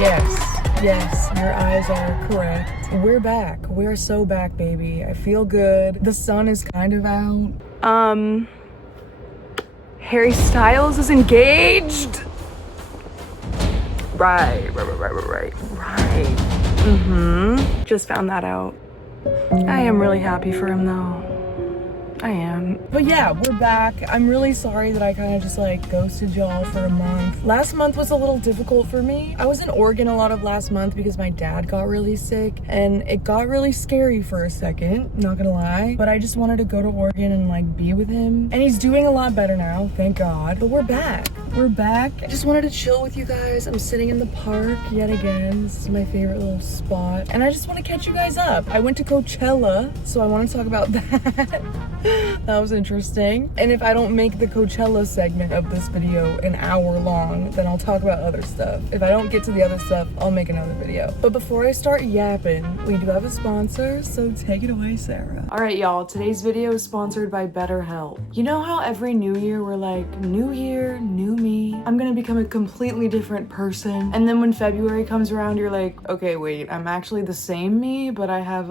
Yes, your eyes are correct. We're back. We're so back, baby. I feel good. The sun is kind of out. Harry Styles is engaged. Right. Just found that out. I am really happy for him though. I am. But yeah, we're back. I'm really sorry that I kind of just like ghosted y'all for a month. Last month was a little difficult for me. I was in Oregon a lot of last month because my dad got really sick and it got really scary for a second, not gonna lie. But I just wanted to go to Oregon and like be with him. And he's doing a lot better now, thank God. But we're back. We're back. I just wanted to chill with you guys. I'm sitting in the park yet again. This is my favorite little spot. And I just want to catch you guys up. I went to Coachella, so I want to talk about that. That was interesting. And if I don't make the Coachella segment of this video an hour long, then I'll talk about other stuff. If I don't get to the other stuff, I'll make another video. But before I start yapping, we do have a sponsor, so take it away, Sarah. All right, y'all, today's video is sponsored by BetterHelp. You know how every new year we're like, new year, new me. I'm gonna become a completely different person. And then when February comes around, you're like, okay, wait, I'm actually the same me, but I have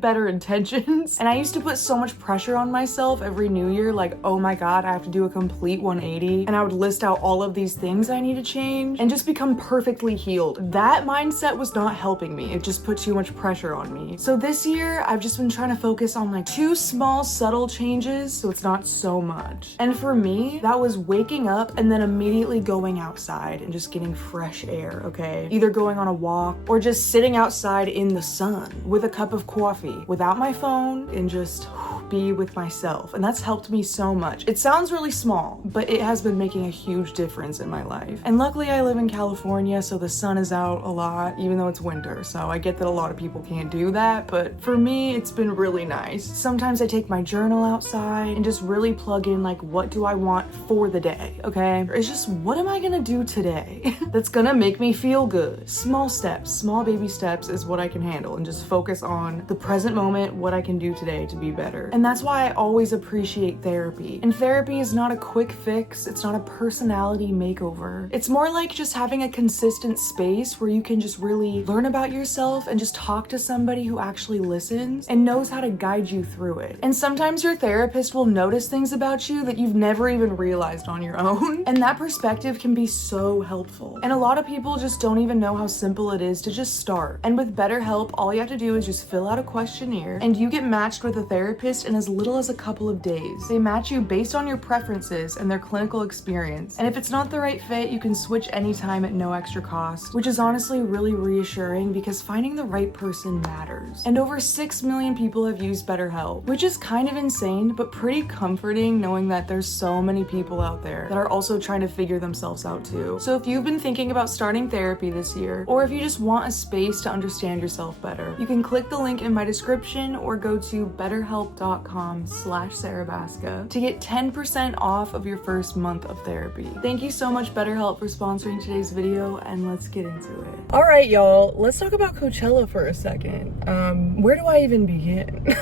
better intentions. And I used to put so much pressure on myself every new year, like, oh my God, I have to do a complete 180. And I would list out all of these things I need to change and just become perfectly healed. That mindset was not helping me. It just put too much pressure on me. So this year, I've just been trying to focus on like 2 small, subtle changes so it's not so much. And for me, that was waking up and then immediately going outside and just getting fresh air, okay? Either going on a walk or just sitting outside in the sun with a cup of coffee without my phone and just be with myself. And that's helped me so much. It sounds really small, but it has been making a huge difference in my life. And luckily I live in California, so the sun is out a lot, even though it's winter. So I get that a lot of people can't do that, but for me, it's been really nice. Sometimes I take my journal outside and just really plug in like, what do I want for the day, okay? It's just, what am I gonna do today that's gonna make me feel good? Small steps, small baby steps is what I can handle, and just focus on the present moment, what I can do today to be better. And that's why I always appreciate therapy. And therapy is not a quick fix. It's not a personality makeover. It's more like just having a consistent space where you can just really learn about yourself and just talk to somebody who actually listens and knows how to guide you through it. And sometimes your therapist will notice things about you that you've never even realized on your own. And that perspective can be so helpful. And a lot of people just don't even know how simple it is to just start. And with BetterHelp, all you have to do is just fill out a questionnaire and you get matched with a therapist in as little as a couple of days. They match you based on your preferences and their clinical experience. And if it's not the right fit, you can switch anytime at no extra cost, which is honestly really reassuring because finding the right person matters. And over 6 million people have used BetterHelp, which is kind of insane, but pretty comforting knowing that there's so many people out there that are also trying to figure themselves out too. So if you've been thinking about starting therapy this year, or if you just want a space to understand yourself better, you can click the link in my description or go to betterhelp.com/sarahbaska to get 10% off of your first month of therapy. Thank you so much, BetterHelp, for sponsoring today's video, and let's get into it. All right, y'all, let's talk about Coachella for a second. Where do I even begin?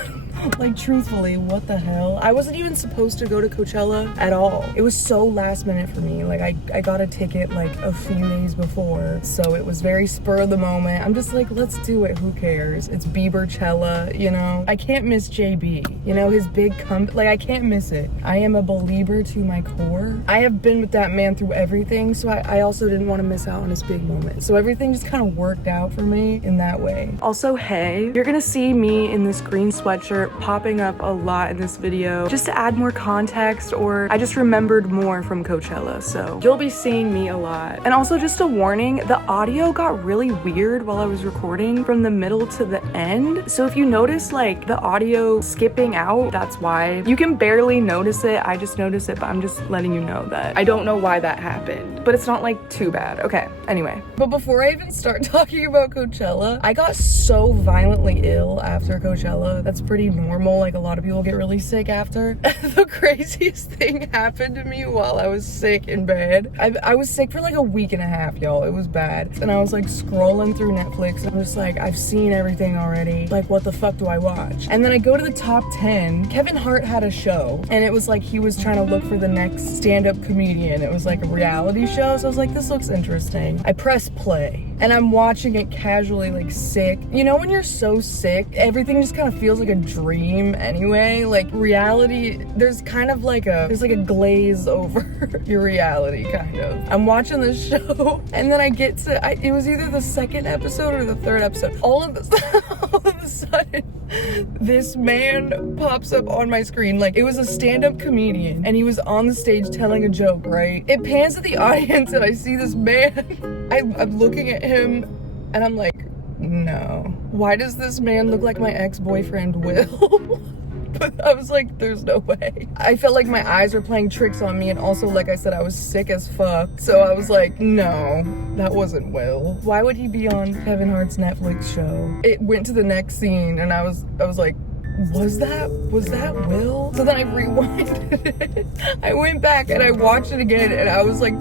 Like, truthfully, what the hell? I wasn't even supposed to go to Coachella at all. It was so last minute for me. Like, I got a ticket like a few days before, so it was very spur of the moment. I'm just like, let's do it, who cares? It's Bieberchella, you know? I can't miss JB, you know, his big like, I can't miss it. I am a believer to my core. I have been with that man through everything, so I also didn't want to miss out on his big moment. So everything just kind of worked out for me in that way. Also, hey, you're gonna see me in this green sweatshirt popping up a lot in this video just to add more context, or I just remembered more from Coachella, so you'll be seeing me a lot. And also, just a warning, the audio got really weird while I was recording from the middle to the end, so if you notice like the audio skipping out, that's why. You can barely notice it, I just noticed it, but I'm just letting you know that I don't know why that happened, but it's not like too bad. Okay, anyway, but before I even start talking about Coachella, I got so violently ill after Coachella. That's pretty normal. Like, a lot of people get really sick after. The craziest thing happened to me while I was sick in bed. I was sick for like a week and a half, y'all. It was bad. And I was like scrolling through Netflix. And I'm just like, I've seen everything already. Like, what the fuck do I watch? And then I go to the top 10. Kevin Hart had a show. And it was like he was trying to look for the next stand-up comedian. It was like a reality show. So I was like, this looks interesting. I press play. And I'm watching it casually, like, sick. You know when you're so sick, everything just kind of feels like a dream anyway? Like, reality, there's kind of like there's like a glaze over your reality, kind of. I'm watching this show, and then I get to, it was either the second episode or the third episode. All of a sudden, this man pops up on my screen. Like, it was a stand-up comedian, and he was on the stage telling a joke, right? It pans to the audience, and I see this man. I'm looking at him, and I'm like, no. Why does this man look like my ex-boyfriend Will? But I was like, there's no way. I felt like my eyes were playing tricks on me, and also, like I said, I was sick as fuck. So I was like, no, that wasn't Will. Why would he be on Kevin Hart's Netflix show? It went to the next scene, and I was like, was that Will? So then I rewinded it. I went back and I watched it again, and I was like,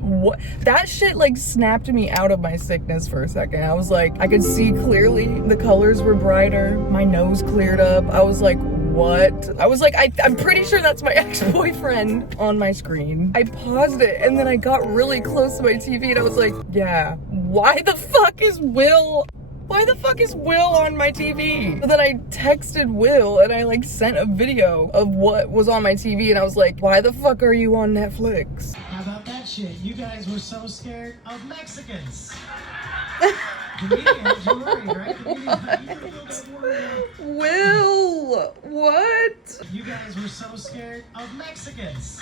what? That shit like snapped me out of my sickness for a second. I was like, I could see clearly, the colors were brighter, my nose cleared up. I was like, what? I was like, I'm pretty sure that's my ex-boyfriend on my screen. I paused it, and then I got really close to my TV, and I was like, yeah, why the fuck is Will on my TV? So then I texted Will, and I like sent a video of what was on my TV, and I was like, why the fuck are you on Netflix? How about that shit? You guys were so scared of Mexicans. The media had you worried, right? The media had you a little bit worried. Will, what? You guys were so scared of Mexicans.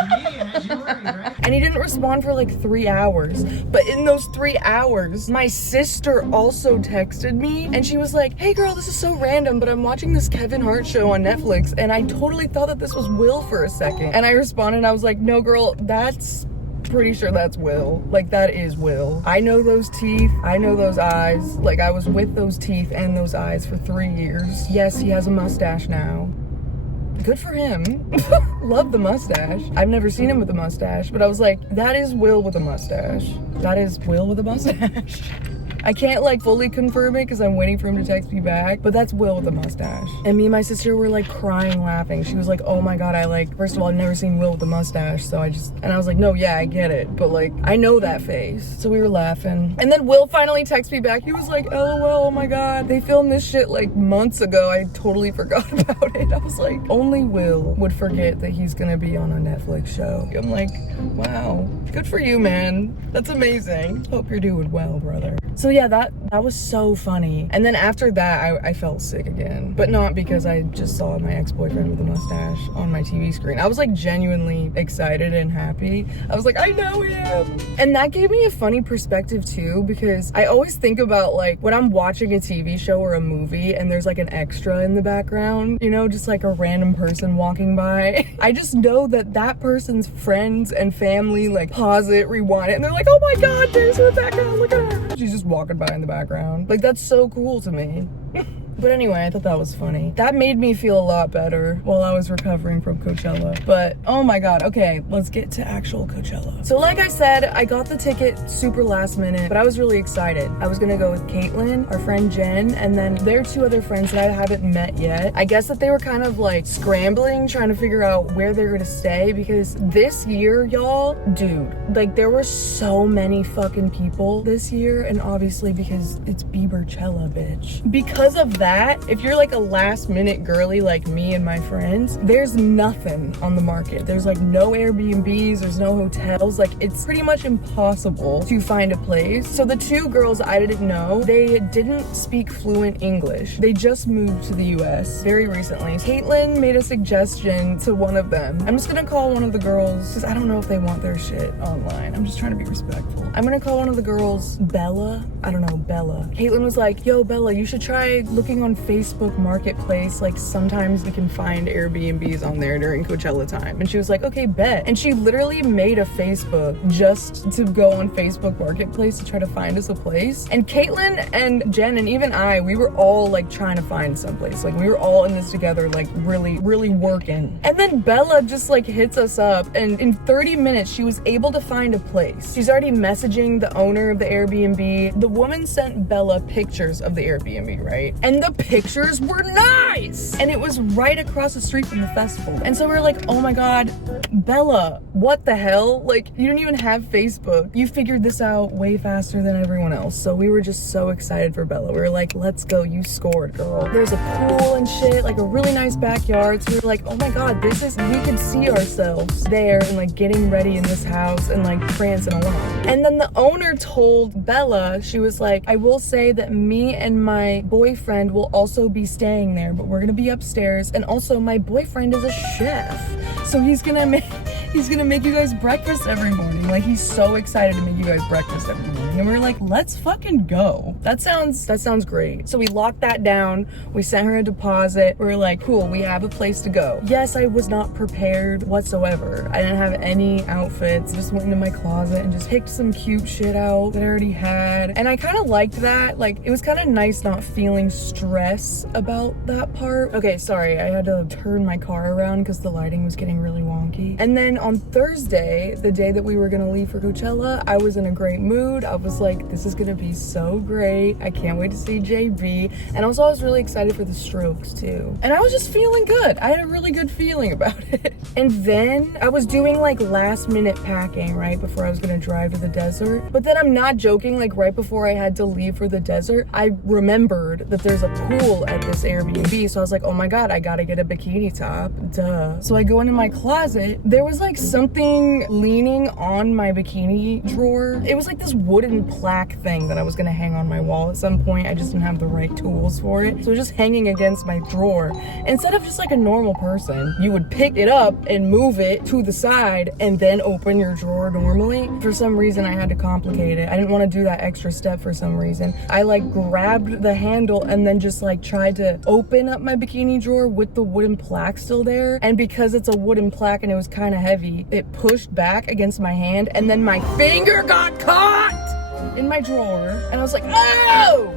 The media had you worried, right? And he didn't respond for like 3 hours. But in those 3 hours, my sister also texted me, and she was like, hey girl, this is so random, but I'm watching this Kevin Hart show on Netflix, and I totally thought that this was Will for a second. And I responded, and I was like, no girl, that's pretty sure that's Will. Like, that is Will. I know those teeth. I know those eyes. Like, I was with those teeth and those eyes for 3 years. Yes, he has a mustache now. Good for him. Love the mustache. I've never seen him with a mustache, but I was like, that is Will with a mustache. That is Will with a mustache. I can't like fully confirm it because I'm waiting for him to text me back, but that's Will with a mustache. And me and my sister were like crying laughing. She was like, oh my god, first of all, I've never seen Will with a mustache, so and I was like, no, yeah, I get it, but like, I know that face. So we were laughing. And then Will finally texted me back. He was like, LOL, oh my god, they filmed this shit like months ago. I totally forgot about it. I was like, only Will would forget that he's gonna be on a Netflix show. I'm like, wow, good for you, man. That's amazing. Hope you're doing well, brother. So yeah, that was so funny. And then after that, I felt sick again. But not because I just saw my ex-boyfriend with a mustache on my TV screen. I was like genuinely excited and happy. I was like, I know him. And that gave me a funny perspective too, because I always think about like when I'm watching a TV show or a movie and there's like an extra in the background, you know, just like a random person walking by. I just know that that person's friends and family like pause it, rewind it, and they're like, oh my god, there's her in the background, look at her. She's just walking by in the background. Like, that's so cool to me. But anyway, I thought that was funny. That made me feel a lot better while I was recovering from Coachella. But, oh my god, okay, let's get to actual Coachella. So like I said, I got the ticket super last minute, but I was really excited. I was gonna go with Caitlin, our friend Jen, and then there are 2 other friends that I haven't met yet. I guess that they were kind of like scrambling, trying to figure out where they're gonna stay, because this year, y'all, dude, like there were so many fucking people this year, and obviously because it's Bieberchella, bitch. Because of that, if you're like a last minute girly like me and my friends, there's nothing on the market. There's like no Airbnbs, there's no hotels. Like, it's pretty much impossible to find a place. So the 2 girls I didn't know, they didn't speak fluent English. They just moved to the US very recently. Caitlin made a suggestion to one of them. I'm just gonna call one of the girls, because I don't know if they want their shit online. I'm just trying to be respectful. I'm gonna call one of the girls Bella. I don't know, Bella. Caitlin was like, yo, Bella, you should try looking looking on Facebook Marketplace, like sometimes we can find Airbnbs on there during Coachella time. And she was like, okay, bet. And she literally made a Facebook just to go on Facebook Marketplace to try to find us a place. And Caitlin and Jen and even I, we were all like trying to find someplace. Like we were all in this together, like really, really working. And then Bella just like hits us up, and in 30 minutes she was able to find a place. She's already messaging the owner of the Airbnb. The woman sent Bella pictures of the Airbnb, right? And the pictures were nice! And it was right across the street from the festival. And so we were like, oh my God, Bella, what the hell? Like, you don't even have Facebook. You figured this out way faster than everyone else. So we were just so excited for Bella. We were like, let's go, you scored, girl. There's a pool and shit, like a really nice backyard. So we were like, oh my God, we could see ourselves there and like getting ready in this house and like prancing along. And then the owner told Bella, she was like, I will say that me and my boyfriend will also be staying there, but we're gonna be upstairs. And also my boyfriend is a chef. So he's gonna make you guys breakfast every morning. Like he's so excited to make you guys breakfast every morning. And we were like, let's fucking go. That sounds great. So we locked that down. We sent her a deposit. We were like, cool, we have a place to go. Yes, I was not prepared whatsoever. I didn't have any outfits. Just went into my closet and just picked some cute shit out that I already had. And I kind of liked that. Like it was kind of nice not feeling stress about that part. Okay, sorry, I had to turn my car around because the lighting was getting really wonky. And then on Thursday, the day that we were gonna leave for Coachella, I was in a great mood. I was like, this is gonna be so great. I can't wait to see JB. And also I was really excited for the Strokes too. And I was just feeling good. I had a really good feeling about it. And then I was doing like last minute packing right before I was gonna drive to the desert. But then I'm not joking, like right before I had to leave for the desert, I remembered that there's a pool at this Airbnb. So I was like, oh my God, I gotta get a bikini top, duh. So I go into my closet. There was like something leaning on my bikini drawer. It was like this wooden plaque thing that I was gonna hang on my wall at some point. I just didn't have the right tools for it. So it was just hanging against my drawer. Instead of just like a normal person, you would pick it up and move it to the side and then open your drawer normally. For some reason, I had to complicate it. I didn't want to do that extra step for some reason. I like grabbed the handle and then just like tried to open up my bikini drawer with the wooden plaque still there. And because it's a wooden plaque and it was kind of heavy, it pushed back against my hand and then my finger got caught in my drawer. And I was like, oh!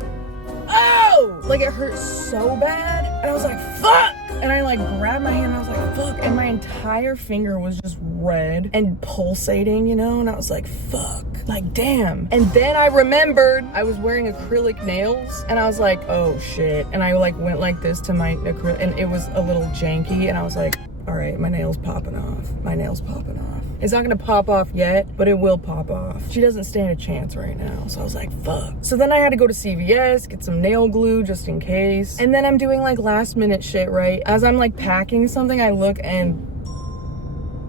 Like it hurt so bad. And I was like, fuck! And I like grabbed my hand and I was like, fuck. And my entire finger was just red and pulsating, you know? And I was like, fuck. Like, damn. And then I remembered I was wearing acrylic nails and I was like, oh shit. And I like went like this to my acrylic and it was a little janky and I was like, all right, my nail's popping off. My nail's popping off. It's not gonna pop off yet, but it will pop off. She doesn't stand a chance right now. So I was like, fuck. So then I had to go to CVS, get some nail glue just in case. And then I'm doing like last minute shit, right? As I'm like packing something, I look and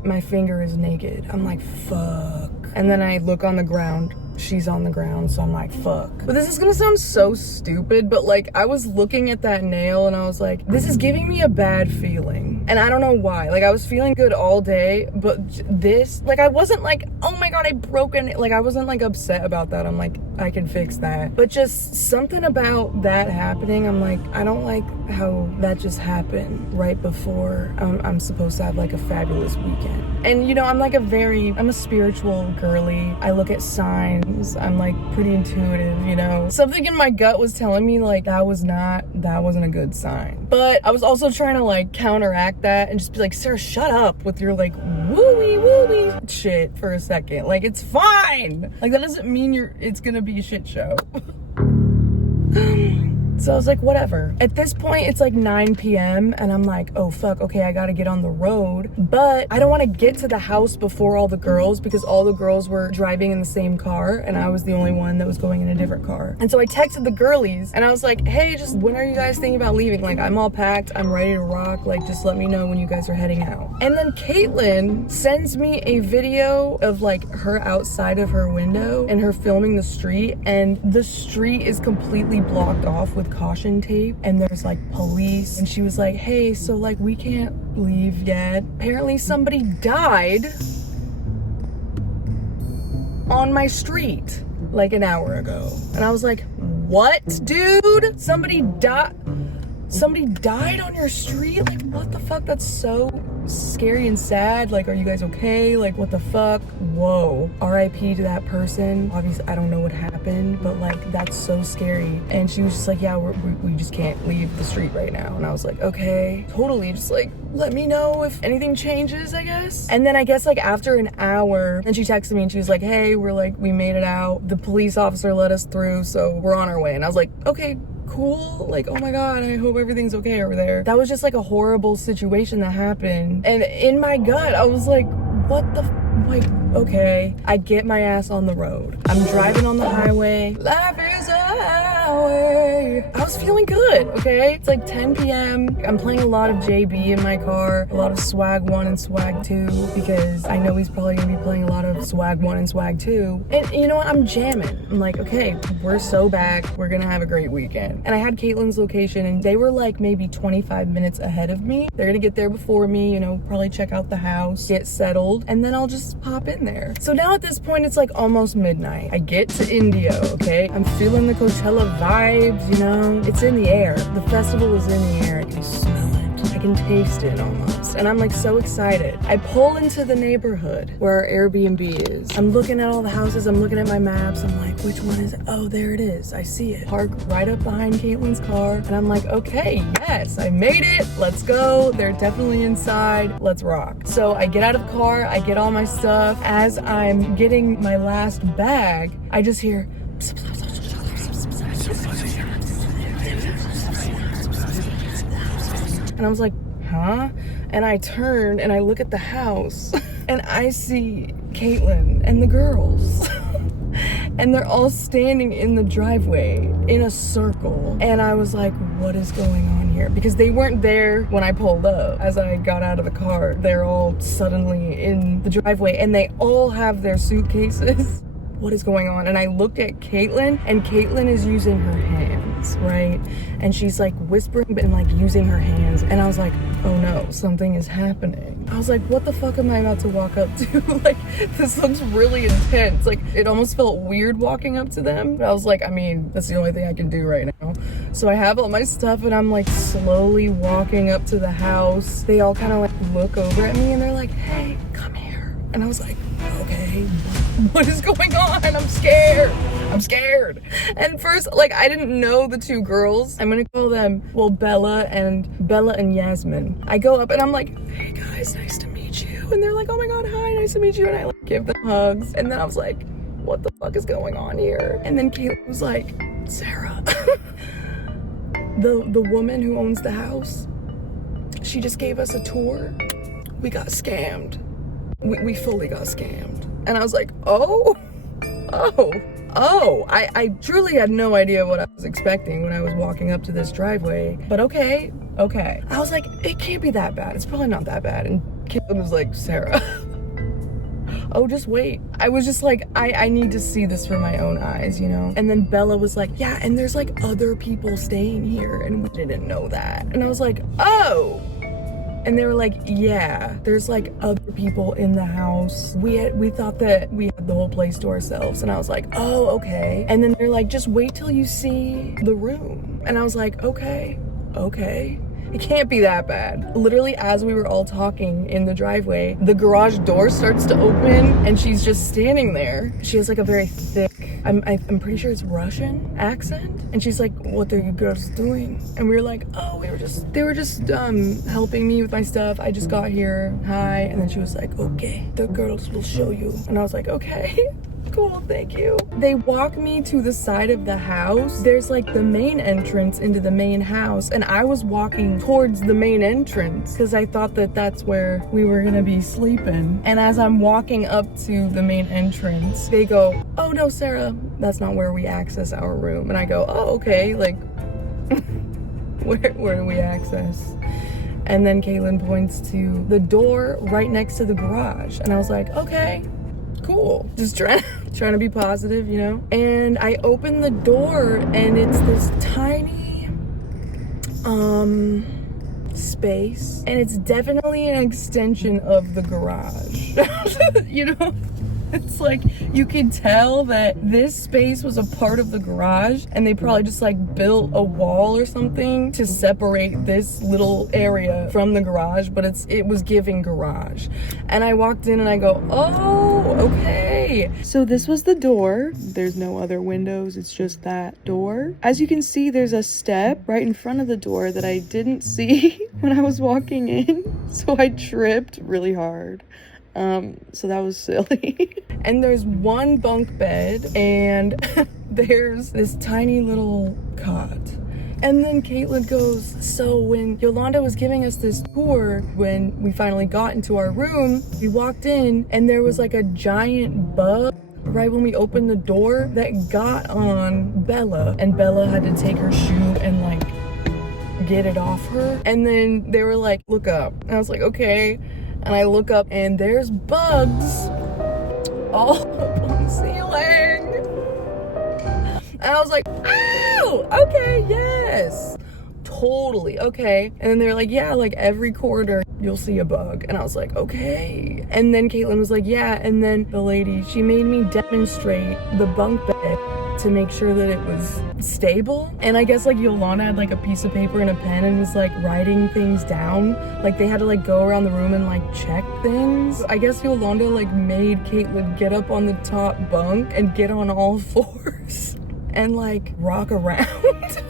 my finger is naked. I'm like, fuck. And then I look on the ground. She's on the ground, so I'm like, fuck. But this is gonna sound so stupid, but like I was looking at that nail and I was like, this is giving me a bad feeling. And I don't know why. Like I was feeling good all day, but this, like I wasn't like, oh my God, I broke it. Like I wasn't like upset about that. I'm like, I can fix that. But just something about that happening, I'm like, I don't like how that just happened right before I'm supposed to have like a fabulous weekend. And you know, I'm a spiritual girly. I look at signs. I'm like pretty intuitive, you know. Something in my gut was telling me like that wasn't a good sign. But I was also trying to like counteract that and just be like, Sarah, shut up with your like woo-wee shit for a second. Like it's fine. Like that doesn't mean it's gonna be a shit show. So I was like, whatever. At this point, it's like 9 p.m. and I'm like, oh fuck, okay, I gotta get on the road. But I don't wanna get to the house before all the girls because all the girls were driving in the same car and I was the only one that was going in a different car. And so I texted the girlies and I was like, hey, just when are you guys thinking about leaving? Like, I'm all packed, I'm ready to rock. Like, just let me know when you guys are heading out. And then Caitlin sends me a video of like her outside of her window and her filming the street, and the street is completely blocked off with caution tape and there's like police. And she was like, hey, so like we can't leave yet. Apparently somebody died on my street like an hour ago. And I was like, what, dude? Somebody died? somebody died on your street? Like, what the fuck? That's so scary and sad. Like, are you guys okay? Like, what the fuck? Whoa. RIP to that person. Obviously, I don't know what happened, but like, that's so scary. And she was just like, yeah, we just can't leave the street right now. And I was like, okay, totally. Just like, let me know if anything changes, I guess. And then I guess like after an hour, then she texted me and she was like, hey, we made it out. The police officer let us through, so we're on our way. And I was like, okay, cool. Like, oh my God, I hope everything's okay over there. That was just like a horrible situation that happened. And in my gut, I was like, what the like, okay. I get my ass on the road. I'm driving on the highway. Life is a highway. I was feeling good, okay? It's like 10 p.m. I'm playing a lot of JB in my car, a lot of Swag 1 and Swag 2, because I know he's probably gonna be playing a lot of Swag 1 and Swag 2. And you know what? I'm jamming. I'm like, okay, we're so back. We're gonna have a great weekend. And I had Caitlin's location and they were like maybe 25 minutes ahead of me. They're gonna get there before me, you know, probably check out the house, get settled, and then I'll just pop in there. So now at this point, it's like almost midnight. I get to Indio, okay? I'm feeling the Coachella vibes, you know? It's in the air. The festival is in the air. I can smell it. I can taste it almost. And I'm like so excited. I pull into the neighborhood where our Airbnb is. I'm looking at all the houses. I'm looking at my maps. I'm like, which one is it? Oh, there it is. I see it. Park right up behind Caitlin's car. And I'm like, okay, yes, I made it. Let's go. They're definitely inside. Let's rock. So I get out of the car. I get all my stuff. As I'm getting my last bag, I just hear and I was like, huh? And I turn and I look at the house and I see Caitlin and the girls. And they're all standing in the driveway in a circle. And I was like, what is going on here? Because they weren't there when I pulled up. As I got out of the car, they're all suddenly in the driveway and they all have their suitcases. What is going on? And I looked at Caitlin and Caitlin is using her hands, right? And she's like whispering and like using her hands. And I was like, oh no, something is happening. I was like, what the fuck am I about to walk up to? Like, this looks really intense. Like, it almost felt weird walking up to them. But I was like, I mean, that's the only thing I can do right now. So I have all my stuff and I'm like slowly walking up to the house. They all kind of like look over at me and they're like, hey, come here. And I was like, okay, what is going on? I'm scared. I'm scared. And first, like, I didn't know the two girls. I'm gonna call them, well, Bella and Yasmin. I go up and I'm like, hey guys, nice to meet you. And they're like, oh my God, hi, nice to meet you. And I like give them hugs. And then I was like, what the fuck is going on here? And then Caitlin was like, Sarah, the woman who owns the house, she just gave us a tour. We got scammed. We fully got scammed. And I was like, I truly had no idea what I was expecting when I was walking up to this driveway. But okay. I was like, it can't be that bad. It's probably not that bad. And Caitlin was like, Sarah, oh, just wait. I was just like, I need to see this for my own eyes, you know? And then Bella was like, yeah, and there's like other people staying here and we didn't know that. And I was like, oh. And they were like, yeah, there's like other people in the house. We thought that we had the whole place to ourselves. And I was like, oh, okay. And then they're like, just wait till you see the room. And I was like, okay. It can't be that bad. Literally, as we were all talking in the driveway, the garage door starts to open and she's just standing there. She has like a very thick, I'm pretty sure it's Russian accent. And she's like, what are you girls doing? And we were like, oh, they were just helping me with my stuff. I just got here, hi. And then she was like, okay, the girls will show you. And I was like, okay. Cool, thank you. They walk me to the side of the house. There's like the main entrance into the main house, and I was walking towards the main entrance because I thought that that's where we were gonna be sleeping. And as I'm walking up to the main entrance, they go, oh no, Sarah, that's not where we access our room. And I go, oh, okay, like where do we access? And then Caitlin points to the door right next to the garage. And I was like, okay, cool. Just trying to be positive, you know? And I open the door and it's this tiny space. And it's definitely an extension of the garage. You know? It's like, you can tell that this space was a part of the garage and they probably just like built a wall or something to separate this little area from the garage, but it was giving garage. And I walked in and I go, oh, okay. So this was the door. There's no other windows, it's just that door. As you can see, there's a step right in front of the door that I didn't see when I was walking in. So I tripped really hard. So that was silly. And there's one bunk bed and there's this tiny little cot. And then Caitlin goes, so when Yolanda was giving us this tour, when we finally got into our room, we walked in and there was like a giant bug right when we opened the door that got on Bella, and Bella had to take her shoe and like get it off her. And then they were like, look up. And I was like, okay. And I look up and there's bugs all up on the ceiling. And I was like, oh, okay, yes. Totally, okay. And then they're like, yeah, like every quarter you'll see a bug. And I was like, okay. And then Caitlin was like, yeah. And then the lady, she made me demonstrate the bunk bed to make sure that it was stable. And I guess like Yolanda had like a piece of paper and a pen and was like writing things down. Like they had to like go around the room and like check things. I guess Yolanda like made Caitlin get up on the top bunk and get on all fours and like rock around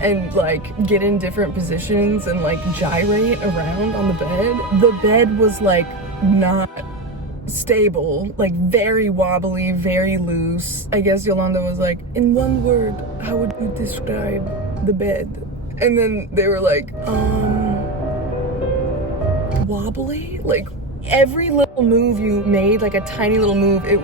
and like get in different positions and like gyrate around on the bed. The bed was like not stable, like very wobbly, very loose. I guess Yolanda was like, in one word, how would you describe the bed? And then they were like, wobbly? Like every little move you made, like a tiny little move, it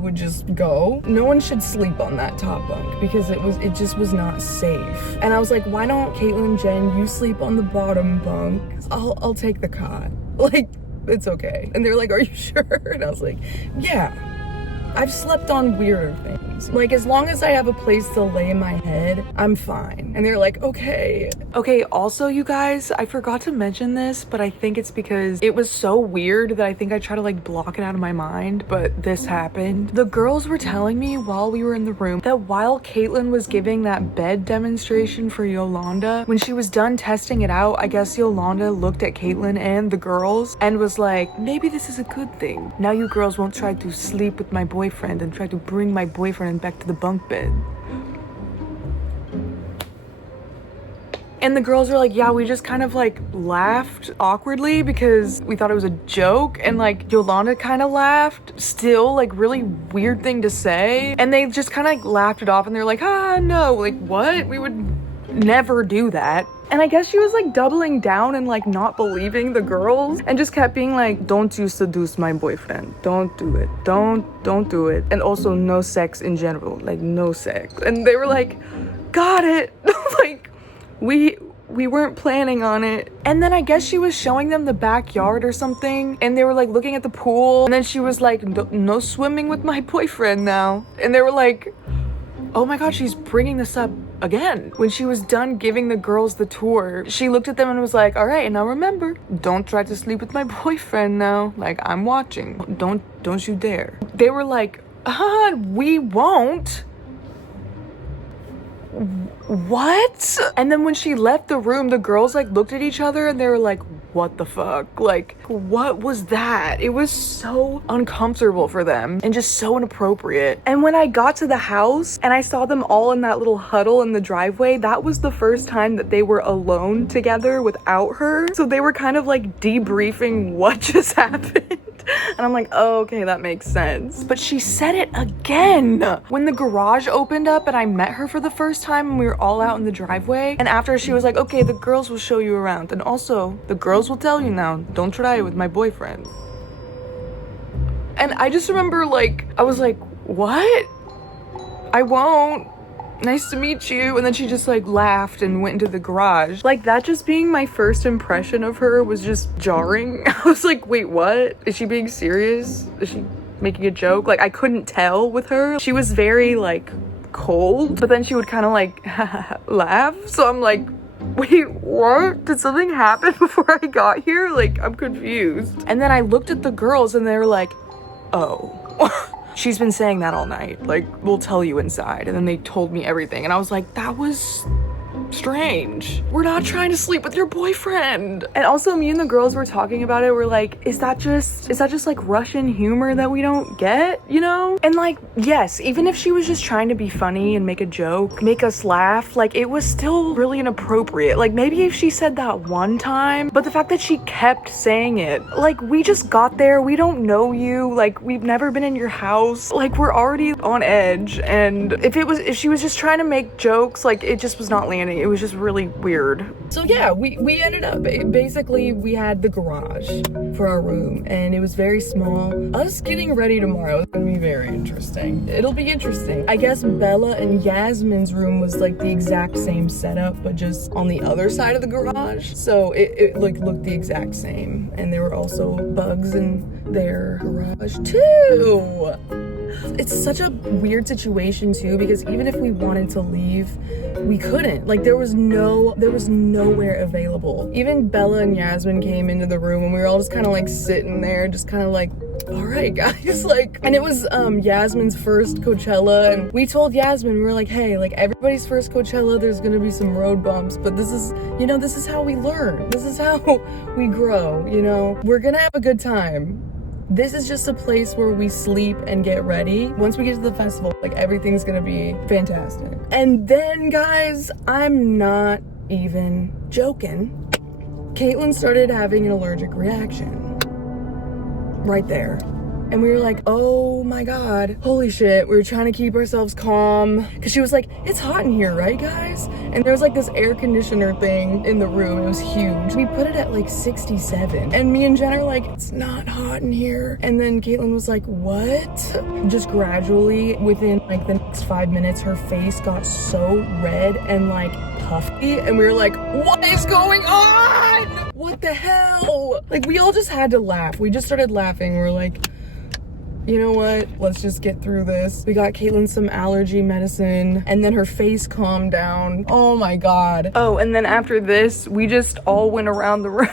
would just go. No one should sleep on that top bunk because it just was not safe. And I was like, why don't Caitlin, Jen, you sleep on the bottom bunk? I'll take the cot. Like, it's okay. And they're like, are you sure? And I was like, yeah, I've slept on weirder things. Like, as long as I have a place to lay my head, I'm fine. And they're like, okay. Okay, also, you guys, I forgot to mention this, but I think it's because it was so weird that I think I try to like block it out of my mind, but this happened. The girls were telling me while we were in the room that while Caitlin was giving that bed demonstration for Yolanda, when she was done testing it out, I guess Yolanda looked at Caitlin and the girls and was like, maybe this is a good thing. Now you girls won't try to sleep with my boyfriend and try to bring my boyfriend back to the bunk bed. And the girls were like, yeah, we just kind of like laughed awkwardly because we thought it was a joke. And like Yolanda kind of laughed, still like really weird thing to say. And they just kind of like laughed it off and they're like, ah, no, like what? We would never do that. And I guess she was like doubling down and like not believing the girls and just kept being like, don't you seduce my boyfriend. Don't do it. Don't do it. And also no sex in general, like no sex. And they were like, got it. Like, we weren't planning on it. And then I guess she was showing them the backyard or something and they were like looking at the pool and then she was like, no swimming with my boyfriend now. And they were like, oh my god, she's bringing this up again. When she was done giving the girls the tour, she looked at them and was like, all right, now remember, don't try to sleep with my boyfriend now. Like, I'm watching. Don't you dare. They were like, we won't. What? And then when she left the room, the girls like looked at each other and they were like, what the fuck? Like, what was that? It was so uncomfortable for them and just so inappropriate. And when I got to the house and I saw them all in that little huddle in the driveway, that was the first time that they were alone together without her. So they were kind of like debriefing what just happened. And I'm like, oh, okay, that makes sense. But she said it again when the garage opened up and I met her for the first time and we were all out in the driveway. And after, she was like, okay, the girls will show you around. And also, the girls will tell you now, don't try it with my boyfriend. And I just remember like, I was like, what? I won't. Nice to meet you. And then she just like laughed and went into the garage. Like, that just being my first impression of her was just jarring. I was like, wait, what? Is she being serious? Is she making a joke? Like, I couldn't tell with her. She was very like cold, but then she would kind of like laugh. So I'm like, wait, what? Did something happen before I got here? Like, I'm confused. And then I looked at the girls and they were like, oh. She's been saying that all night. Like, we'll tell you inside. And then they told me everything. And I was like, that was strange. We're not trying to sleep with your boyfriend. And also me and the girls were talking about it. We're like, is that just like Russian humor that we don't get, you know? And like, yes, even if she was just trying to be funny and make a joke, make us laugh, like it was still really inappropriate. Like maybe if she said that one time, but the fact that she kept saying it, like we just got there, we don't know you, like we've never been in your house, like we're already on edge. And if she was just trying to make jokes, like it just was not landing. It was just really weird. So yeah, we ended up, basically we had the garage for our room and it was very small. Us getting ready tomorrow is gonna be very interesting. It'll be interesting. I guess Bella and Yasmin's room was like the exact same setup, but just on the other side of the garage. So it like looked the exact same. And there were also bugs in their garage too. It's such a weird situation too, because even if we wanted to leave, we couldn't. Like there was nowhere available. Even Bella and Yasmin came into the room and we were all just kind of like sitting there, just kind of like, all right guys, like, and it was Yasmin's first Coachella, and we told Yasmin, we were like, hey, like everybody's first Coachella, there's gonna be some road bumps, but this is, you know, this is how we learn, this is how we grow, you know, we're gonna have a good time. This is just a place where we sleep and get ready. Once we get to the festival, like everything's gonna be fantastic. And then guys, I'm not even joking, Caitlin started having an allergic reaction right there. And we were like, oh my God, holy shit. We were trying to keep ourselves calm. Cause she was like, it's hot in here, right guys? And there was like this air conditioner thing in the room. It was huge. We put it at like 67. And me and Jen are like, it's not hot in here. And then Caitlin was like, what? Just gradually, within like the next 5 minutes, her face got so red and like puffy. And we were like, what is going on? What the hell? Like we all just had to laugh. We just started laughing. We were like, you know what? Let's just get through this. We got Caitlin some allergy medicine and then her face calmed down. Oh my God. Oh, and then after this, we just all went around the room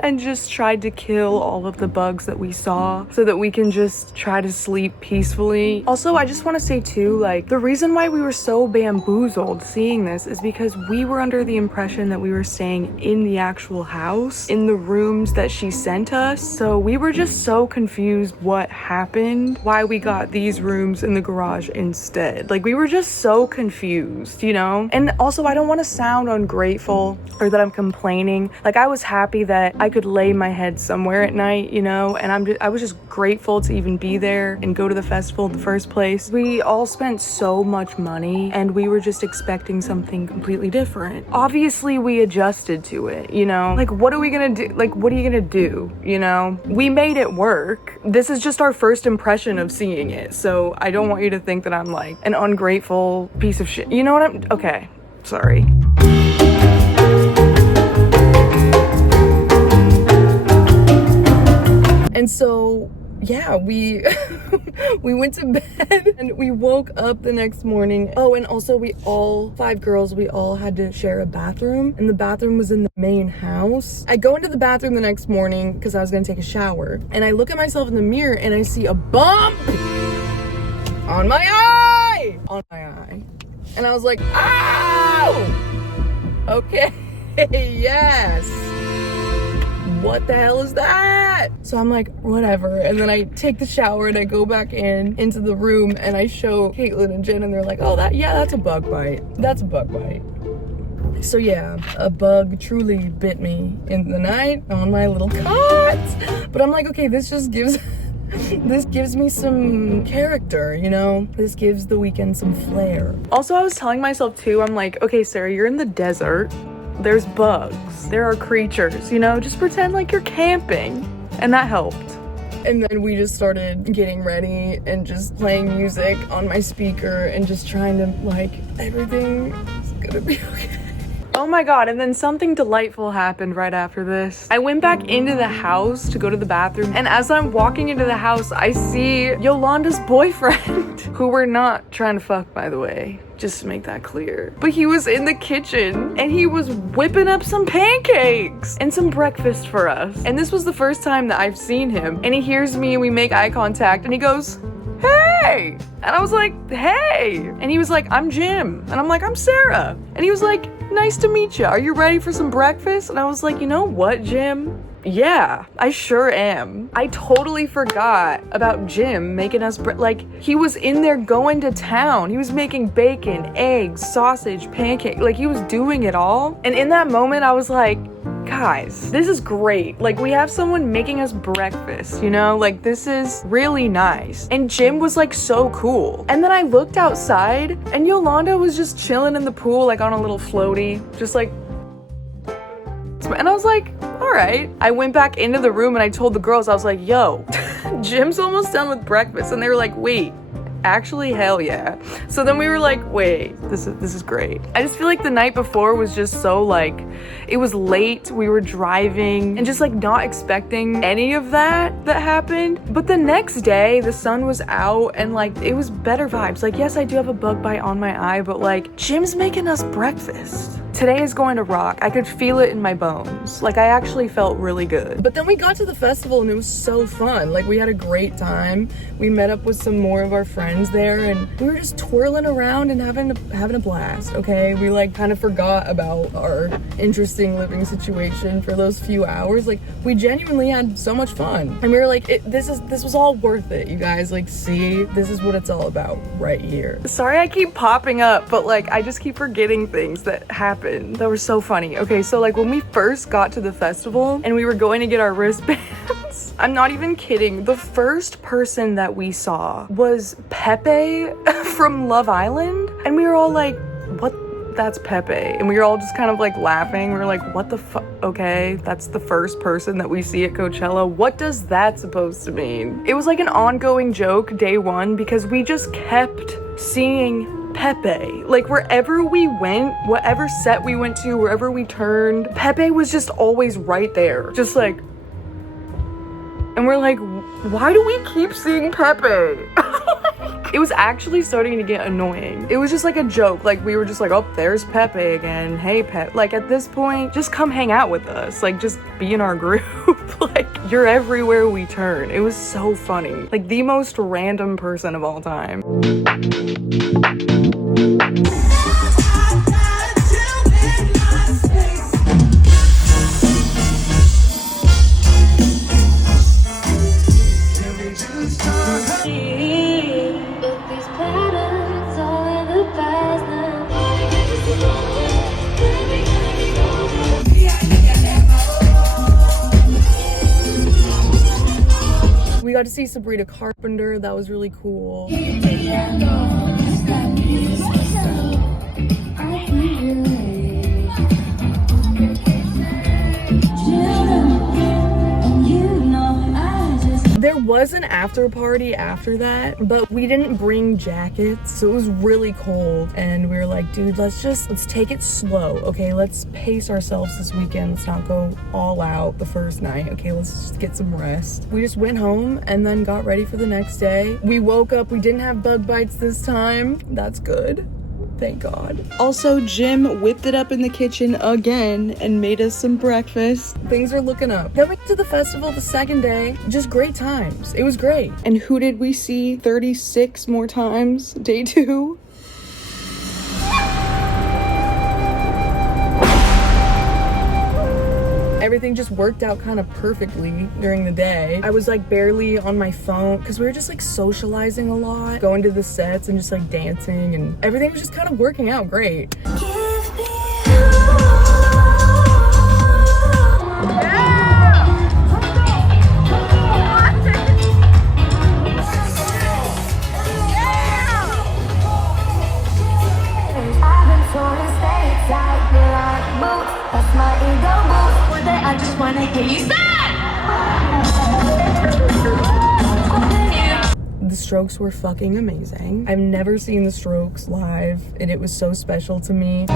and just tried to kill all of the bugs that we saw so that we can just try to sleep peacefully. Also, I just want to say too, like the reason why we were so bamboozled seeing this is because we were under the impression that we were staying in the actual house, in the rooms that she sent us. So we were just so confused what happened, why we got these rooms in the garage instead. Like we were just so confused, you know? And also I don't want to sound ungrateful or that I'm complaining. Like I was happy that I could lay my head somewhere at night, you know, and I was just grateful to even be there and go to the festival in the first place. We all spent so much money and we were just expecting something completely different. Obviously we adjusted to it, you know, like what are we gonna do? Like what are you gonna do? You know, we made it work. This is just our first impression of seeing it. So I don't want you to think that I'm like an ungrateful piece of shit. You know what okay, sorry. And so, yeah, we went to bed and we woke up the next morning. Oh, and also we all, 5 girls, we all had to share a bathroom and the bathroom was in the main house. I go into the bathroom the next morning because I was gonna take a shower and I look at myself in the mirror and I see a bump on my eye. And I was like, ow! Okay, yes. What the hell is that? So I'm like, whatever. And then I take the shower and I go back into the room and I show Caitlin and Jen and they're like, oh, that's a bug bite. That's a bug bite. So yeah, a bug truly bit me in the night on my little cot. But I'm like, okay, this gives me some character, you know? This gives the weekend some flair. Also, I was telling myself too, I'm like, okay, Sarah, you're in the desert. There's bugs, there are creatures, you know, just pretend like you're camping. And that helped. And then we just started getting ready and just playing music on my speaker and just trying to like, everything is gonna be okay. Oh my god, and then something delightful happened right after this. I went back into the house to go to the bathroom, and as I'm walking into the house, I see Yolanda's boyfriend, who we're not trying to fuck, by the way, just to make that clear. But he was in the kitchen, and he was whipping up some pancakes and some breakfast for us. And this was the first time that I've seen him, and he hears me, and we make eye contact, and he goes, "Hey!" And I was like, "Hey!" And he was like, "I'm Jim." And I'm like, "I'm Sarah." And he was like, "Nice to meet you. Are you ready for some breakfast?" And I was like, "You know what, Jim? Yeah, I sure am." I totally forgot about Jim making us like, he was in there going to town. He was making bacon, eggs, sausage, pancake. Like, he was doing it all. And in that moment, I was like, guys, this is great. Like, we have someone making us breakfast, you know? Like, this is really nice. And Jim was like so cool. And then I looked outside and Yolanda was just chilling in the pool, like on a little floaty, just like, and I was like, all right. I went back into the room and I told the girls, I was like, yo, Jim's almost done with breakfast. And they were like, wait, actually, hell yeah. So then we were like, wait, this is great. I just feel like the night before was just so like, it was late, we were driving, and just like not expecting any of that happened. But the next day, the sun was out and like, it was better vibes. Like, yes, I do have a bug bite on my eye, but like, Jim's making us breakfast. Today is going to rock. I could feel it in my bones. Like, I actually felt really good. But then we got to the festival and it was so fun. Like, we had a great time. We met up with some more of our friends there and we were just twirling around and having a blast, okay? We like kind of forgot about our interesting living situation for those few hours. Like, we genuinely had so much fun. And we were like, this was all worth it, you guys. Like, see, this is what it's all about right here. Sorry I keep popping up, but like, I just keep forgetting things that happen. That were so funny. Okay, so like when we first got to the festival and we were going to get our wristbands, I'm not even kidding, the first person that we saw was Pepe from Love Island, and we were all like, what? That's Pepe. And we were all just kind of like laughing. We were like, what the fuck? Okay, that's the first person that we see at Coachella. What does that supposed to mean? It was like an ongoing joke day one because we just kept seeing Pepe. Like, wherever we went, whatever set we went to, wherever we turned, Pepe was just always right there. Just like, and we're like, why do we keep seeing Pepe? It was actually starting to get annoying. It was just like a joke. Like, we were just like, oh, there's Pepe again. Hey, Pep. Like, at this point, just come hang out with us. Like, just be in our group. Like, you're everywhere we turn. It was so funny. Like, the most random person of all time. We got to see Sabrina Carpenter. That was really cool. There was an after party after that, but we didn't bring jackets, so it was really cold. And we were like, dude, let's take it slow, okay? Let's pace ourselves this weekend. Let's not go all out the first night, okay? Let's just get some rest. We just went home and then got ready for the next day. We woke up, we didn't have bug bites this time. That's good. Thank God. Also, Jim whipped it up in the kitchen again and made us some breakfast. Things are looking up. Then we went to the festival the second day. Just great times. It was great. And who did we see 36 more times? Day 2. Everything just worked out kind of perfectly during the day. I was like barely on my phone because we were just like socializing a lot, going to the sets and just like dancing, and everything was just kind of working out great. I just wanna hear you say The Strokes were fucking amazing. I've never seen the Strokes live, and it was so special to me.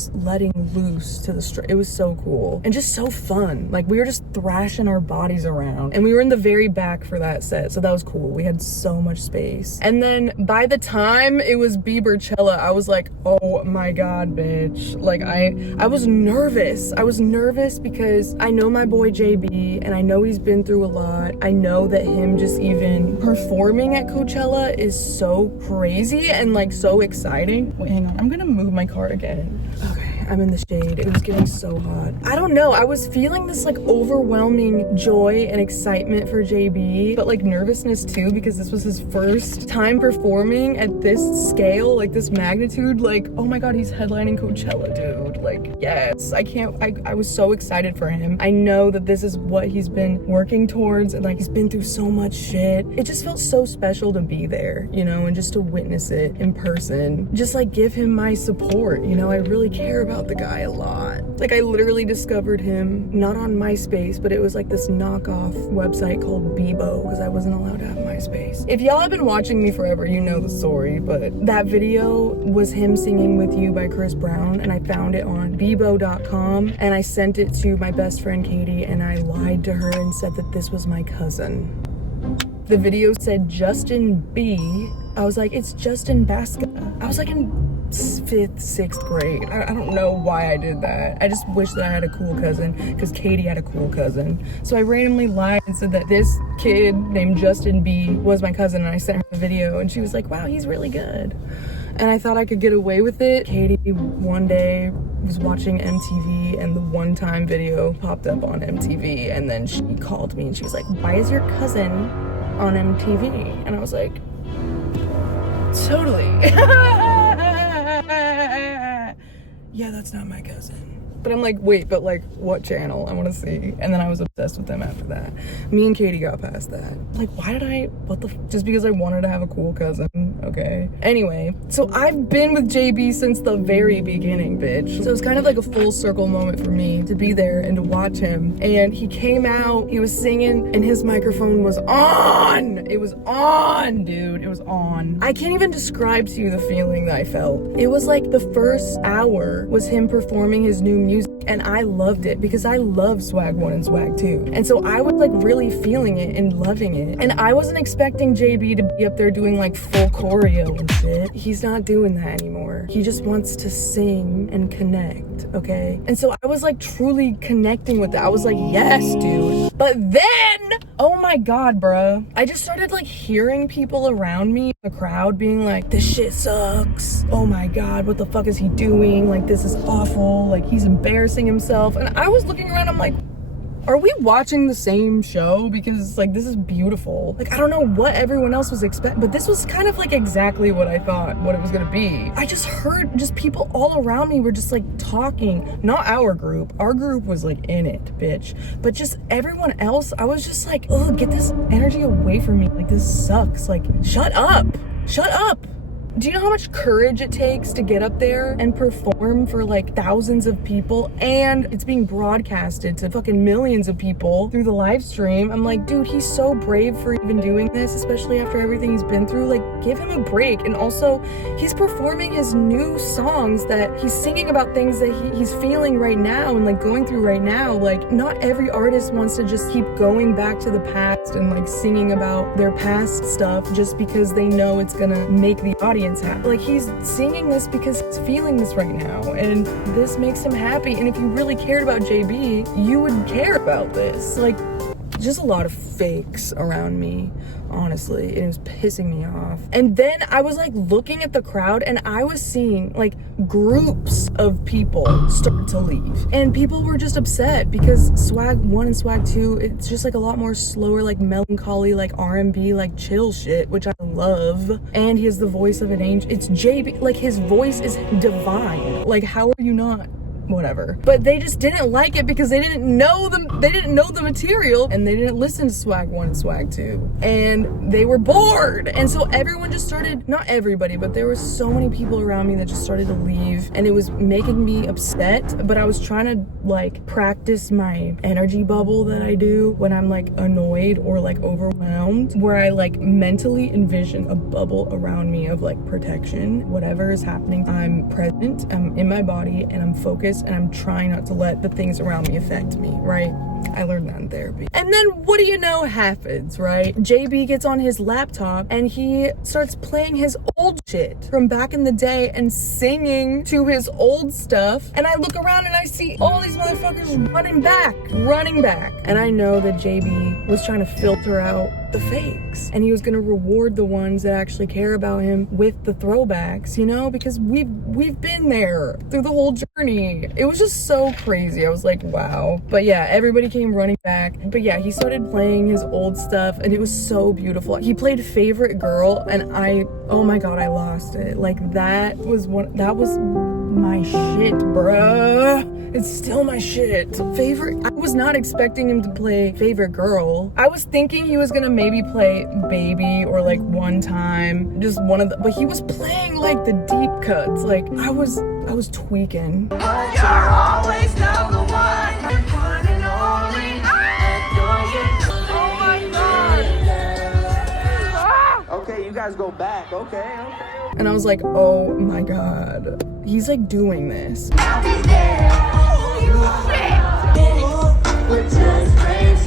just letting loose to the it was so cool and just so fun. Like we were just thrashing our bodies around, and we were in the very back for that set, so that was cool. We had so much space. And then by the time it was Bieberchella, I was like, oh my god, bitch. Like I was nervous. I was nervous because I know my boy JB, and I know he's been through a lot. I know that him just even performing at Coachella is so crazy and like so exciting. Wait, hang on, I'm gonna move my car again. Okay, I'm in the shade. It was getting so hot. I don't know, I was feeling this like overwhelming joy and excitement for JB, but like nervousness too, because this was his first time performing at this scale, like this magnitude. Like, oh my god, he's headlining Coachella, dude. Like, yes, I was so excited for him. I know that this is what he's been working towards, and like he's been through so much shit. It just felt so special to be there, you know, and just to witness it in person. Just like give him my support, you know. I really care about the guy a lot. Like I literally discovered him not on MySpace, but it was like this knockoff website called Bebo, because I wasn't allowed to have MySpace. If y'all have been watching me forever, you know the story, but that video was him singing With You by Chris Brown, and I found it on Bebo.com, and I sent it to my best friend Katie, and I lied to her and said that this was my cousin. The video said Justin B. I was like, it's Justin Basca. I was like in 5th, 6th grade. I don't know why I did that. I just wish that I had a cool cousin, because Katie had a cool cousin. So I randomly lied and said that this kid named Justin B was my cousin, and I sent her the video, and she was like, wow, he's really good. And I thought I could get away with it. Katie one day was watching MTV, and the one time video popped up on MTV, and then she called me and she was like, why is your cousin on MTV? And I was like, totally. Yeah, that's not my cousin. But I'm like, wait, but like what channel? I want to see. And then I was obsessed with them after that. Me and Katie got past that. Like, why did I, just because I wanted to have a cool cousin, okay? Anyway, so I've been with JB since the very beginning, bitch. So it's kind of like a full circle moment for me to be there and to watch him. And he came out, he was singing, and his microphone was on. It was on, dude. It was on. I can't even describe to you the feeling that I felt. It was like the first hour was him performing his new music, and I loved it because I love Swag 1 and Swag 2. And so I was like really feeling it and loving it. And I wasn't expecting JB to be up there doing like full choreo and shit. He's not doing that anymore. He just wants to sing and connect, okay? And so I was like truly connecting with it. I was like, yes, dude. But then, oh my god, bruh, I just started like hearing people around me, the crowd, being like, this shit sucks. Oh my god, what the fuck is he doing? Like, this is awful. Like, he's embarrassing himself. And I was looking around, I'm like, are we watching the same show? Because like, this is beautiful. Like, I don't know what everyone else was expecting, but this was kind of like exactly what I thought what it was gonna be. I just heard just people all around me were just like talking. Not our group was like in it, bitch, but just everyone else. I was just like, ugh, get this energy away from me. Like, this sucks. Like, shut up. Do you know how much courage it takes to get up there and perform for like thousands of people, and it's being broadcasted to fucking millions of people through the live stream? I'm like, dude, he's so brave for even doing this, especially after everything he's been through. Like, give him a break. And also, he's performing his new songs that he's singing about things that he's feeling right now and like going through right now. Like, not every artist wants to just keep going back to the past and like singing about their past stuff just because they know it's gonna make the audience happy. Like, he's singing this because he's feeling this right now, and this makes him happy. And if you really cared about JB, you would care about this. Like, just a lot of fakes around me, honestly, and it was pissing me off. And then I was like looking at the crowd, and I was seeing like groups of people start to leave, and people were just upset because Swag 1 and Swag 2, it's just like a lot more slower, like melancholy, like R&B, like chill shit, which I love. And he has the voice of an angel. It's JB, like his voice is divine. Like, how are you not whatever. But they just didn't like it because they didn't know the material, and they didn't listen to Swag 1 and Swag 2. And they were bored. And so everyone just started, not everybody, but there were so many people around me that just started to leave, and it was making me upset. But I was trying to like practice my energy bubble that I do when I'm like annoyed or like overwhelmed, where I like mentally envision a bubble around me of like protection. Whatever is happening, I'm present, I'm in my body, and I'm focused, and I'm trying not to let the things around me affect me, right? I learned that in therapy. And then what do you know happens, right? JB gets on his laptop and he starts playing his old shit from back in the day and singing to his old stuff. And I look around and I see all these motherfuckers running back. And I know that JB was trying to filter out the fakes, and he was gonna reward the ones that actually care about him with the throwbacks, you know, because we've been there through the whole journey. It was just so crazy. I was like, wow. But yeah, everybody came running back. But yeah, he started playing his old stuff, and it was so beautiful. He played Favorite Girl, and oh my god, I lost it. Like that was my shit, bruh. It's still my shit. I was not expecting him to play Favorite Girl. I was thinking he was gonna maybe play Baby or like One Time, just one of the, but he was playing like the deep cuts. Like I was tweaking. You're always number one. One and only. Oh my god. Okay, you guys go back. Okay. And I was like, oh my god. He's like doing this. I'll be there. You we're just friends.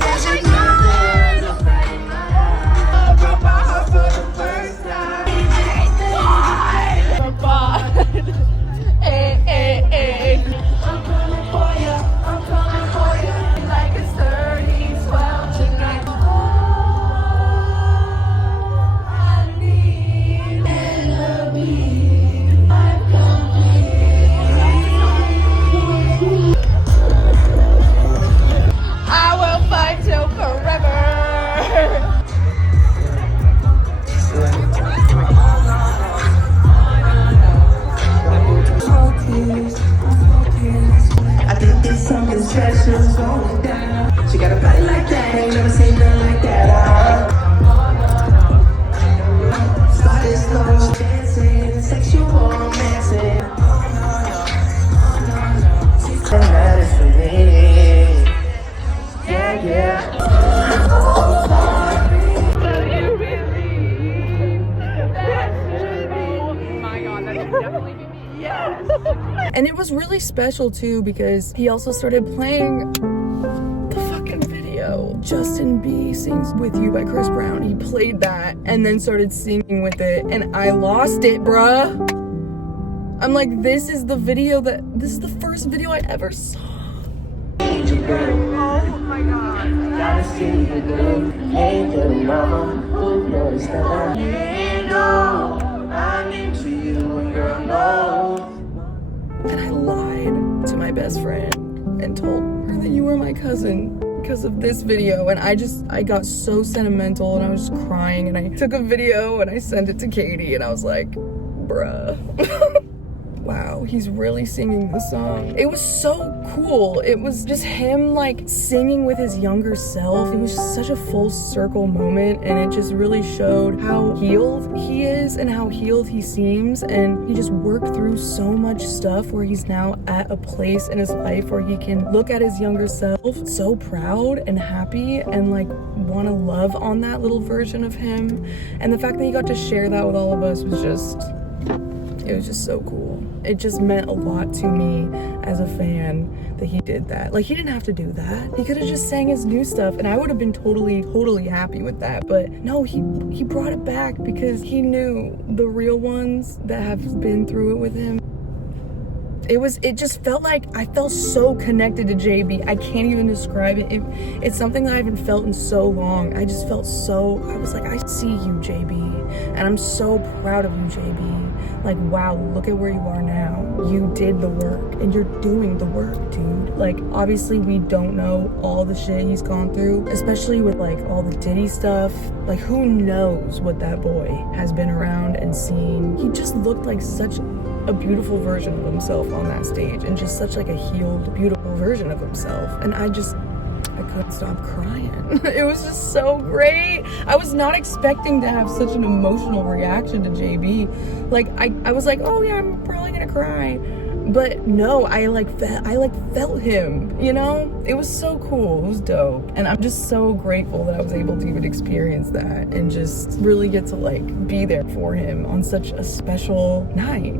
She got a body like that, ain't never seen nothing like that. Started slow, dancing, sexual romancing. And that is for me. Yeah. And it was really special too because he also started playing the fucking video. Justin B Sings With You by Chris Brown. He played that and then started singing with it, and I lost it, bruh. I'm like, this is the first video I ever saw. Oh my god. Gotta see you, girl. Hey, little mama, who knows that? You know I'm into you, and girl, no. And I lied to my best friend and told her that you were my cousin because of this video. And I got so sentimental, and I was just crying, and I took a video and I sent it to Katie, and I was like, bruh. Wow, he's really singing the song. It was so cool. It was just him like singing with his younger self. It was just such a full circle moment, and it just really showed how healed he is and how healed he seems. And he just worked through so much stuff where he's now at a place in his life where he can look at his younger self so proud and happy and like want to love on that little version of him. And the fact that he got to share that with all of us was just, it was just so cool. It just meant a lot to me as a fan that he did that. Like, he didn't have to do that. He could have just sang his new stuff, and I would have been totally happy with that. But no, he brought it back because he knew the real ones that have been through it with him. It just felt like I felt so connected to JB. I can't even describe it. It's something that I haven't felt in so long. I just felt so, I was like, I see you, JB, and I'm so proud of you, JB. Like, wow, look at where you are now. You did the work, and you're doing the work, dude. Like, obviously we don't know all the shit he's gone through, especially with like all the Diddy stuff. Like, who knows what that boy has been around and seen. He just looked like such a beautiful version of himself on that stage, and just such like a healed, beautiful version of himself. And I couldn't stop crying. It was just so great. I was not expecting to have such an emotional reaction to JB. Like, I was like, oh yeah, I'm probably gonna cry. But no, I felt him, you know? It was so cool. It was dope. And I'm just so grateful that I was able to even experience that and just really get to like be there for him on such a special night.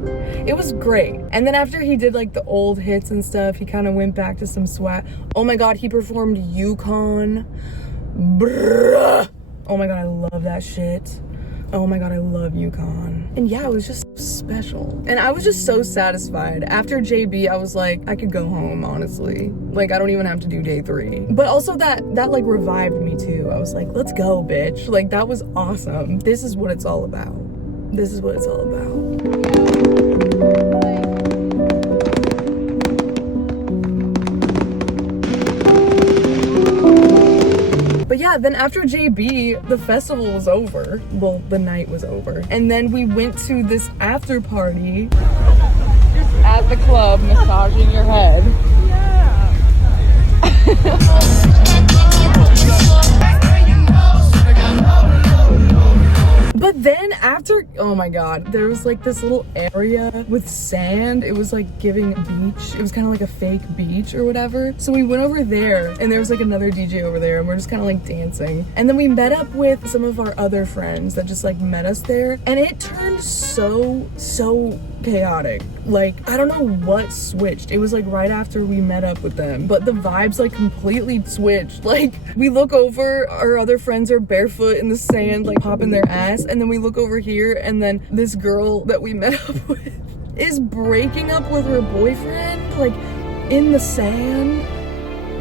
It was great. And then after he did like the old hits and stuff, he kind of went back to some swag. Oh my God, he performed Yukon. Bruh. Oh my God, I love that shit. Oh my God, I love Yukon. And yeah, it was just special. And I was just so satisfied. After JB, I was like, I could go home, honestly. Like, I don't even have to do day 3. But also that like revived me too. I was like, let's go, bitch. Like, that was awesome. This is what it's all about. This is what it's all about. But yeah, then after JB, the festival was over. Well, the night was over. And then we went to this after party. Just at the club, massaging your head. But then after, oh my God, there was like this little area with sand. It was like giving a beach. It was kind of like a fake beach or whatever. So we went over there and there was like another DJ over there and we're just kind of like dancing. And then we met up with some of our other friends that just like met us there. And it turned so chaotic. Like, I don't know what switched. It was like right after we met up with them, but the vibes like completely switched. Like, we look over, our other friends are barefoot in the sand, like popping their ass, and then we look over here and then this girl that we met up with is breaking up with her boyfriend, like in the sand.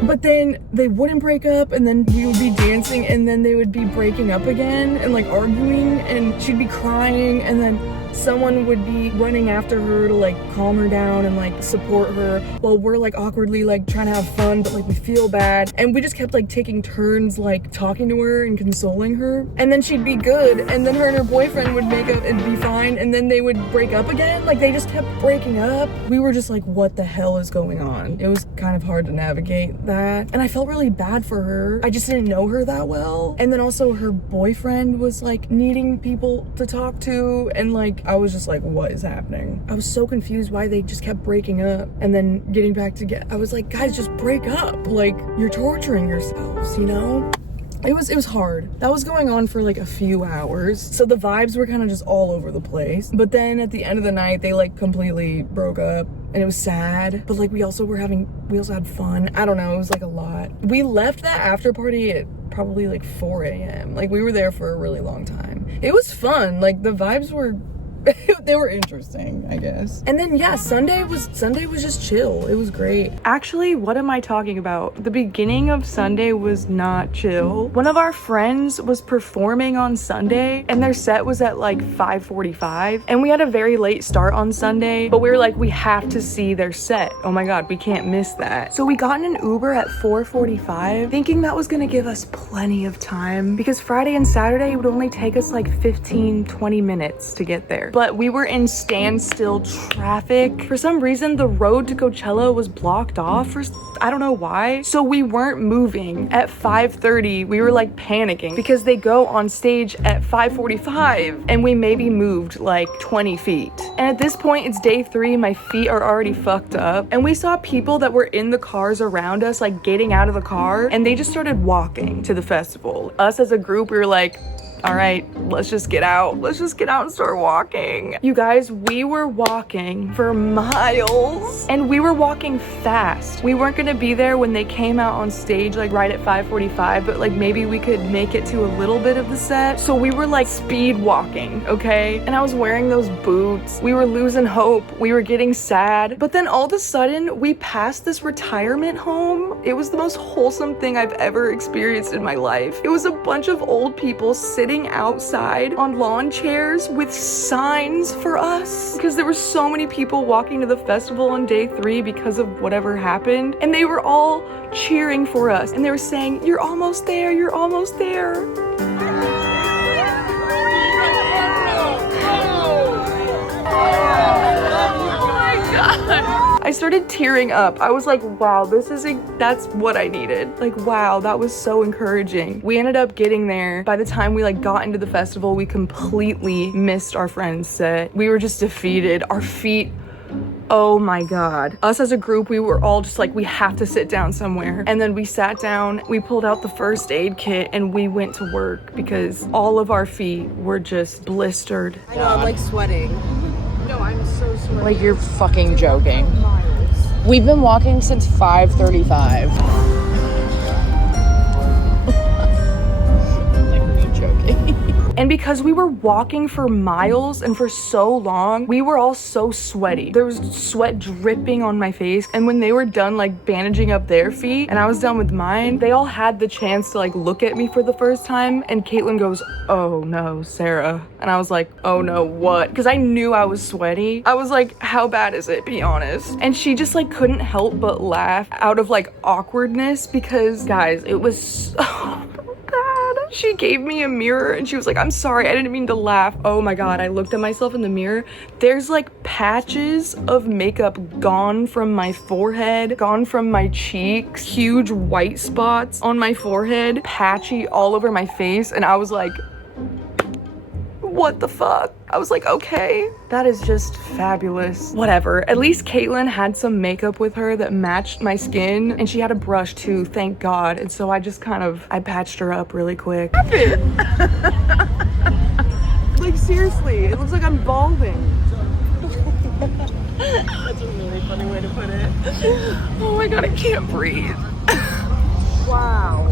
But then they wouldn't break up, and then we would be dancing, and then they would be breaking up again and like arguing, and she'd be crying, and then someone would be running after her to like calm her down and like support her while we're like awkwardly like trying to have fun, but like we feel bad. And we just kept like taking turns like talking to her and consoling her, and then she'd be good, and then her and her boyfriend would make up and be fine, and then they would break up again. Like, they just kept breaking up. We were just like, what the hell is going on? It was kind of hard to navigate that, and I felt really bad for her. I just didn't know her that well. And then also her boyfriend was like needing people to talk to, and like I was just like, what is happening? I was so confused why they just kept breaking up and then getting back together. I was like, guys, just break up. Like, you're torturing yourselves, you know? It was hard. That was going on for like a few hours. So the vibes were kind of just all over the place. But then at the end of the night, they like completely broke up, and it was sad. But like we also had fun. I don't know, it was like a lot. We left that after party at probably like 4 a.m. Like, we were there for a really long time. It was fun. Like, the vibes were they were interesting, I guess. And then yeah, Sunday was just chill. It was great. Actually, what am I talking about? The beginning of Sunday was not chill. One of our friends was performing on Sunday, and their set was at like 5:45, and we had a very late start on Sunday, but we were like, we have to see their set. Oh my God, we can't miss that. So we got in an Uber at 4:45, thinking that was gonna give us plenty of time, because Friday and Saturday would only take us like 15-20 minutes to get there. But we were in standstill traffic. For some reason, the road to Coachella was blocked off, I don't know why. So we weren't moving. At 5:30, we were like panicking because they go on stage at 5:45, and we maybe moved like 20 feet. And at this point, it's day 3, my feet are already fucked up. And we saw people that were in the cars around us, like getting out of the car, and they just started walking to the festival. Us as a group, we were like, all right, let's just get out. Let's just get out and start walking. You guys, we were walking for miles, and we were walking fast. We weren't gonna be there when they came out on stage, like right at 5:45, but like maybe we could make it to a little bit of the set. So we were like speed walking, okay? And I was wearing those boots. We were losing hope. We were getting sad. But then all of a sudden, we passed this retirement home. It was the most wholesome thing I've ever experienced in my life. It was a bunch of old people sitting sitting outside on lawn chairs with signs for us because there were so many people walking to the festival on day 3 because of whatever happened, and they were all cheering for us, and they were saying, "You're almost there, you're almost there." I started tearing up. I was like, wow, that's what I needed. Like, wow, that was so encouraging. We ended up getting there. By the time we got into the festival, we completely missed our friend's set. We were just defeated. Our feet, oh my God. Us as a group, we were all just like, we have to sit down somewhere. And then we sat down, we pulled out the first aid kit, and we went to work because all of our feet were just blistered. I know, I'm sweating. No, I'm so sweaty. You're fucking joking. We've been walking since 5:35. Are you joking? And because we were walking for miles and for so long, we were all so sweaty. There was sweat dripping on my face. And when they were done bandaging up their feet and I was done with mine, they all had the chance to look at me for the first time. And Caitlin goes, "Oh no, Sarah." And I was like, "Oh no, what?" Because I knew I was sweaty. I was like, "How bad is it? Be honest." And she just couldn't help but laugh out of awkwardness because, guys, it was so bad. She gave me a mirror and she was like, "I'm sorry, I didn't mean to laugh." Oh my God, I looked at myself in the mirror. There's patches of makeup gone from my forehead, gone from my cheeks, huge white spots on my forehead, patchy all over my face. And I was like, what the fuck? I was like, okay, that is just fabulous. Whatever. At least Caitlin had some makeup with her that matched my skin, and she had a brush too, thank God. And so I just I patched her up really quick. Seriously, it looks like I'm balding. That's a really funny way to put it. Oh my God, I can't breathe. Wow.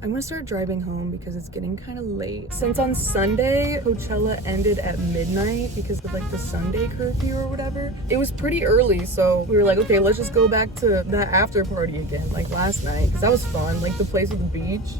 I'm gonna start driving home because it's getting kind of late. Since on Sunday, Coachella ended at midnight because of the Sunday curfew or whatever. It was pretty early, so we were like, okay, let's just go back to that after party again, last night, because that was fun. The place with the beach.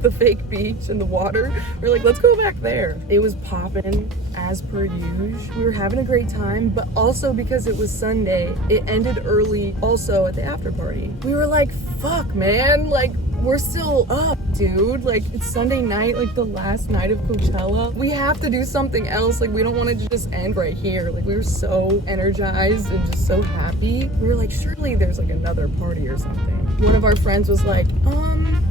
The fake beach and the water. We were like, let's go back there. It was popping as per usual. We were having a great time, but also because it was Sunday, it ended early also at the after party. We were like, fuck, man, we're still up, dude. It's Sunday night, the last night of Coachella. We have to do something else. We don't want it to just end right here. We were so energized and just so happy. We were like, surely there's another party or something. One of our friends was like,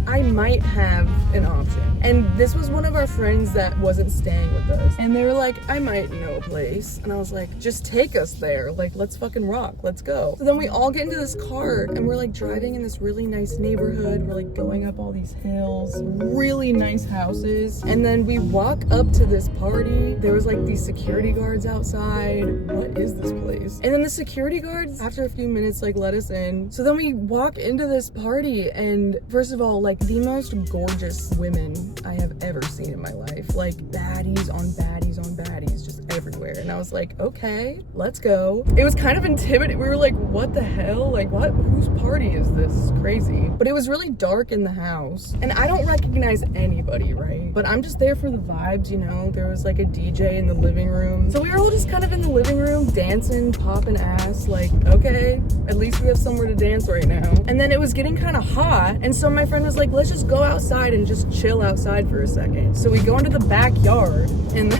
I might have an option. And this was one of our friends that wasn't staying with us. And they were like, I might know a place. And I was like, just take us there. Let's fucking rock. Let's go. So then we all get into this car and we're driving in this really nice neighborhood. We're going up all these hills, really nice houses. And then we walk up to this party. There was these security guards outside. What is this place? And then the security guards, after a few minutes, let us in. So then we walk into this party, and first of all, the most gorgeous women I have ever seen in my life. Baddies on baddies on baddies, just everywhere. And I was like, okay, let's go. It was kind of intimidating. We were like, what the hell? What? Whose party is this? It's crazy. But it was really dark in the house. And I don't recognize anybody, right? But I'm just there for the vibes, There was a DJ in the living room. So we were all just kind of in the living room, dancing, popping ass. Okay, at least we have somewhere to dance right now. And then it was getting kind of hot. And so my friend was like, let's just go outside and just chill outside for a second. So we go into the backyard and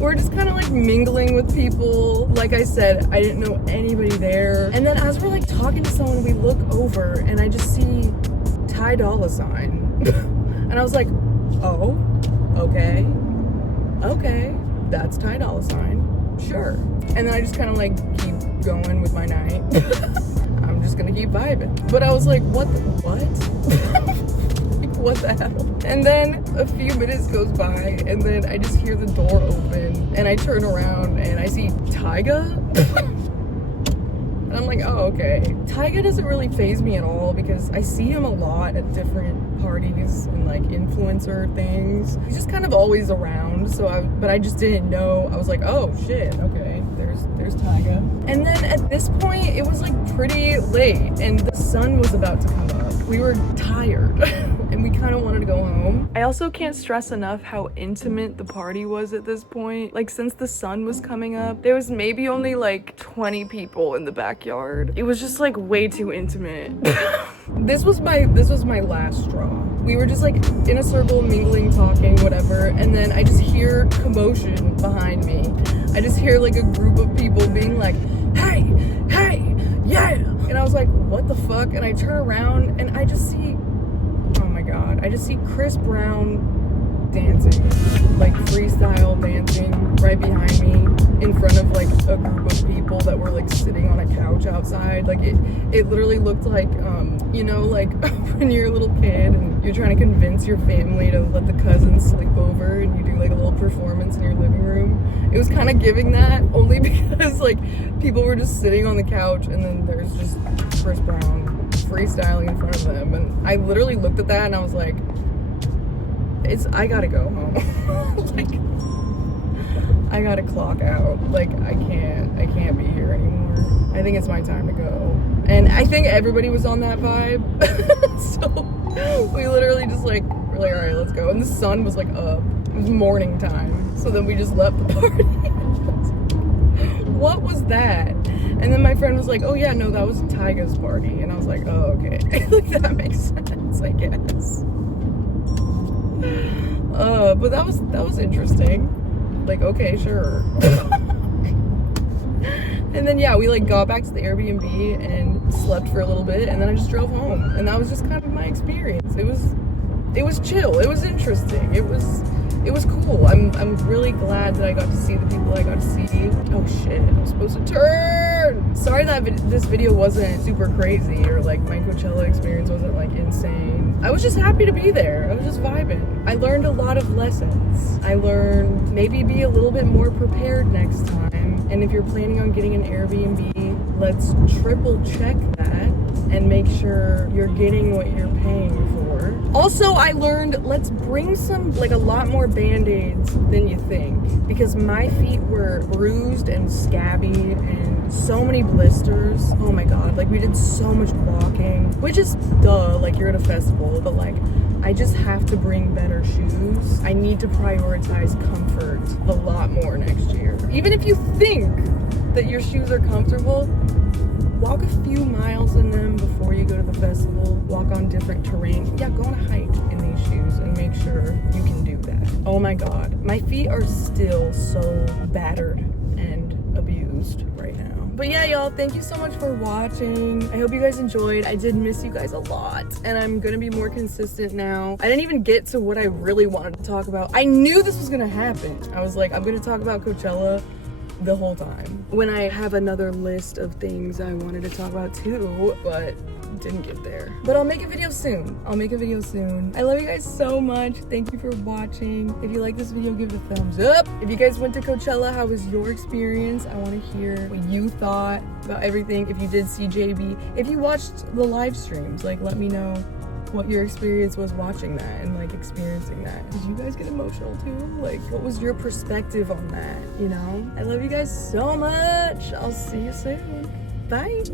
we're just kind of mingling with people. Like I said, I didn't know anybody there. And then as we're talking to someone, we look over and I just see Ty Dolla $ign. And I was like, oh, okay, that's Ty Dolla $ign, sure. And then I just kind of keep going with my night. I'm just gonna keep vibing. But I was like, what? What the hell? And then a few minutes goes by and then I just hear the door open and I turn around and I see Tyga. And I'm like, oh, okay. Tyga doesn't really faze me at all because I see him a lot at different parties and influencer things. He's just kind of always around. But I just didn't know. I was like, oh shit, okay. There's there's Tyga. And then at this point, it was like pretty late and the sun was about to come up. We were tired and we kind of wanted to go home. I also can't stress enough how intimate the party was at this point. Like since the sun was coming up, there was maybe only like 20 people in the backyard. It was just like way too intimate. This was my last straw. We were just like in a circle, mingling, talking, whatever, and then I just hear commotion behind me. I just hear like a group of people being like, hey, yeah. And I was like, what the fuck? And I turn around and I just see, oh my God, I just see Chris Brown dancing, like freestyle dancing right behind me in front of like a group of people that were like sitting on a couch outside. Like it literally looked like, you know, like when you're a little kid and you're trying to convince your family to let the cousins sleep over and you do like a little performance in your living room. It was kind of giving that, only because like people were just sitting on the couch and then there's just Chris Brown freestyling in front of them. And I literally looked at that and I was like, I gotta go home. Like, I gotta clock out. Like, I can't be here anymore. I think it's my time to go. And I think everybody was on that vibe. So we literally just like, we're like, all right, let's go. And the sun was like up. It was morning time. So then we just left the party. What was that? And then my friend was like, oh yeah, no, that was Tyga's party. And I was like, oh, okay. Like, that makes sense, I guess. But that was interesting. Like, okay, sure. And then yeah, we like got back to the Airbnb and slept for a little bit, and then I just drove home, and that was just kind of my experience. It was chill. It was interesting. It was cool. I'm really glad that I got to see the people I got to see. Oh shit, I was supposed to turn. Sorry that this video wasn't super crazy, or like my Coachella experience wasn't like insane. I was just happy to be there. I was just vibing. I learned a lot of lessons. I learned maybe be a little bit more prepared next time. And if you're planning on getting an Airbnb, let's triple check that and make sure you're getting what you're paying for. Also, I learned, let's bring some, like a lot more Band-Aids than you think, because my feet were bruised and scabby and so many blisters. Oh my God, like we did so much walking, which is duh, like you're at a festival, but like I just have to bring better shoes. I need to prioritize comfort a lot more next year. Even if you think that your shoes are comfortable, walk a few miles in them before you go to the festival. Walk on different terrain. Yeah, go on a hike in these shoes and make sure you can do that. Oh my God, my feet are still so battered and abused right now. But yeah, y'all, thank you so much for watching. I hope you guys enjoyed. I did miss you guys a lot, and I'm gonna be more consistent now. I didn't even get to what I really wanted to talk about. I knew this was gonna happen. I was like, I'm gonna talk about Coachella the whole time, when I have another list of things I wanted to talk about too, but didn't get there. But I'll make a video soon. I love you guys so much. Thank you for watching. If you like this video, give it a thumbs up. If you guys went to Coachella, how was your experience? I want to hear what you thought about everything. If you did see JB, if you watched the live streams, like let me know what your experience was watching that and like experiencing that. Did you guys get emotional too? Like, what was your perspective on that, you know? I love you guys so much. I'll see you soon. Bye.